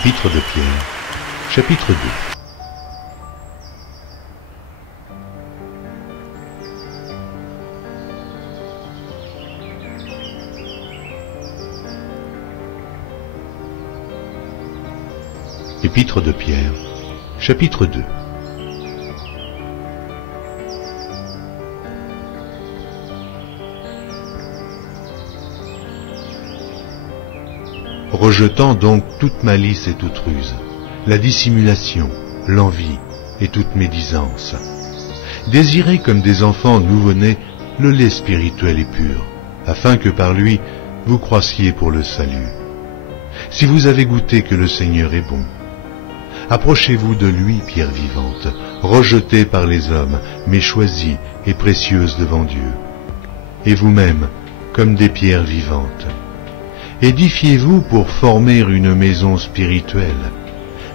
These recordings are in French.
Épître de Pierre, chapitre 2. Épître de Pierre, chapitre 2. Rejetant donc toute malice et toute ruse, la dissimulation, l'envie et toute médisance, désirez comme des enfants nouveau-nés le lait spirituel et pur, afin que par lui vous croissiez pour le salut. Si vous avez goûté que le Seigneur est bon, approchez-vous de lui, pierre vivante, rejetée par les hommes, mais choisie et précieuse devant Dieu. Et vous-même, comme des pierres vivantes, édifiez-vous pour former une maison spirituelle,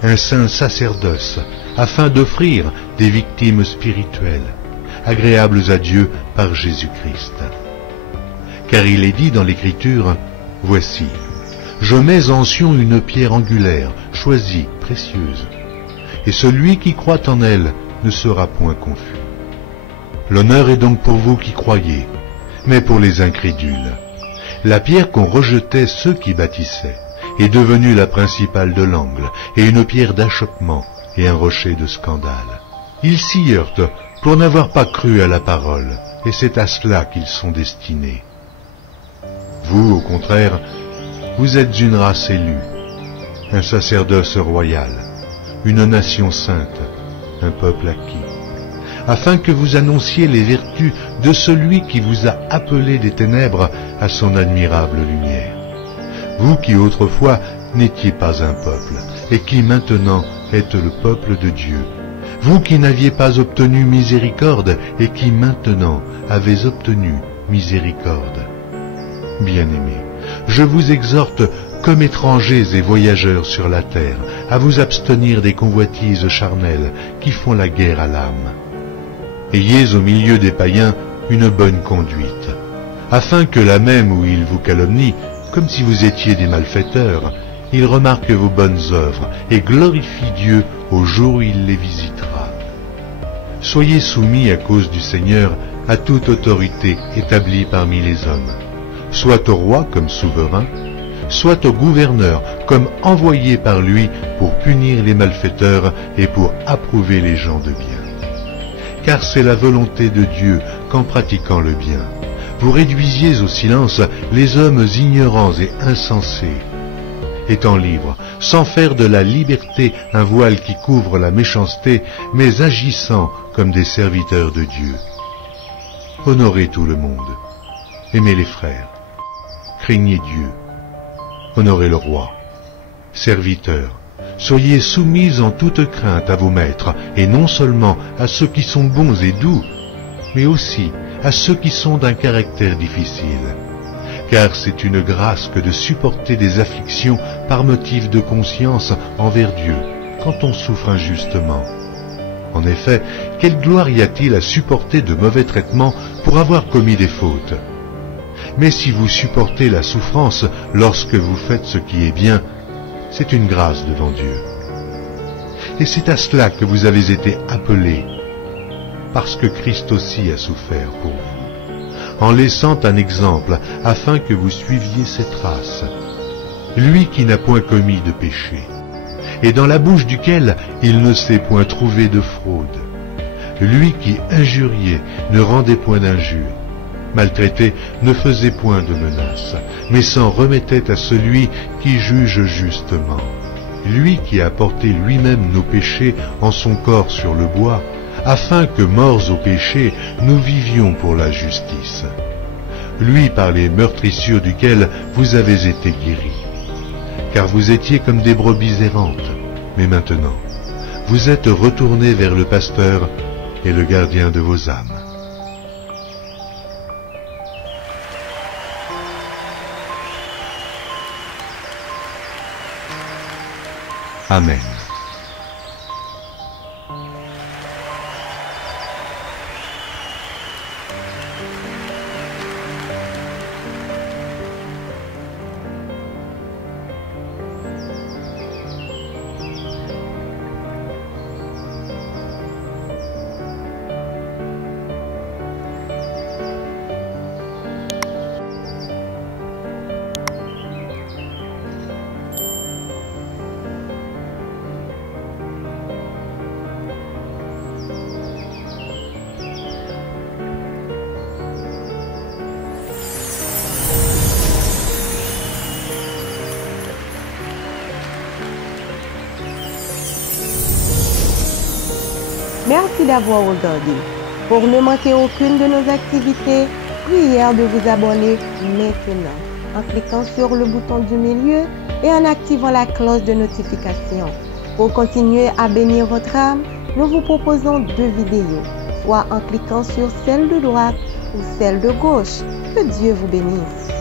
un saint sacerdoce, afin d'offrir des victimes spirituelles, agréables à Dieu par Jésus-Christ. Car il est dit dans l'Écriture, « Voici, je mets en Sion une pierre angulaire, choisie, précieuse, et celui qui croit en elle ne sera point confus. L'honneur est donc pour vous qui croyez, mais pour les incrédules. La pierre qu'ont rejetait ceux qui bâtissaient est devenue la principale de l'angle, et une pierre d'achoppement et un rocher de scandale. Ils s'y heurtent pour n'avoir pas cru à la parole, et c'est à cela qu'ils sont destinés. Vous, au contraire, vous êtes une race élue, un sacerdoce royal, une nation sainte, un peuple acquis, afin que vous annonciez les vertus de celui qui vous a appelé des ténèbres à son admirable lumière. Vous qui autrefois n'étiez pas un peuple, et qui maintenant êtes le peuple de Dieu. Vous qui n'aviez pas obtenu miséricorde, et qui maintenant avez obtenu miséricorde. Bien-aimés, je vous exhorte, comme étrangers et voyageurs sur la terre, à vous abstenir des convoitises charnelles qui font la guerre à l'âme. Ayez au milieu des païens une bonne conduite, afin que là même où ils vous calomnient, comme si vous étiez des malfaiteurs, ils remarquent vos bonnes œuvres et glorifient Dieu au jour où il les visitera. Soyez soumis à cause du Seigneur à toute autorité établie parmi les hommes, soit au roi comme souverain, soit au gouverneur comme envoyé par lui pour punir les malfaiteurs et pour approuver les gens de bien. Car c'est la volonté de Dieu qu'en pratiquant le bien, vous réduisiez au silence les hommes ignorants et insensés, étant libres, sans faire de la liberté un voile qui couvre la méchanceté, mais agissant comme des serviteurs de Dieu. Honorez tout le monde, aimez les frères, craignez Dieu, honorez le roi, serviteurs, soyez soumis en toute crainte à vos maîtres, et non seulement à ceux qui sont bons et doux, mais aussi à ceux qui sont d'un caractère difficile. Car c'est une grâce que de supporter des afflictions par motif de conscience envers Dieu, quand on souffre injustement. En effet, quelle gloire y a-t-il à supporter de mauvais traitements pour avoir commis des fautes? Mais si vous supportez la souffrance lorsque vous faites ce qui est bien, c'est une grâce devant Dieu. Et c'est à cela que vous avez été appelés, parce que Christ aussi a souffert pour vous, en laissant un exemple, afin que vous suiviez ses traces. Lui qui n'a point commis de péché, et dans la bouche duquel il ne s'est point trouvé de fraude. Lui qui injuriait ne rendait point d'injure, maltraité ne faisait point de menaces, mais s'en remettait à celui qui juge justement. Lui qui a porté lui-même nos péchés en son corps sur le bois, afin que, morts au péché, nous vivions pour la justice. Lui par les meurtrissures duquel vous avez été guéris. Car vous étiez comme des brebis errantes, mais maintenant, vous êtes retournés vers le pasteur et le gardien de vos âmes. Amen. Merci d'avoir regardé. Pour ne manquer aucune de nos activités, prière de vous abonner maintenant en cliquant sur le bouton du milieu et en activant la cloche de notification. Pour continuer à bénir votre âme, nous vous proposons 2 vidéos, soit en cliquant sur celle de droite ou celle de gauche. Que Dieu vous bénisse.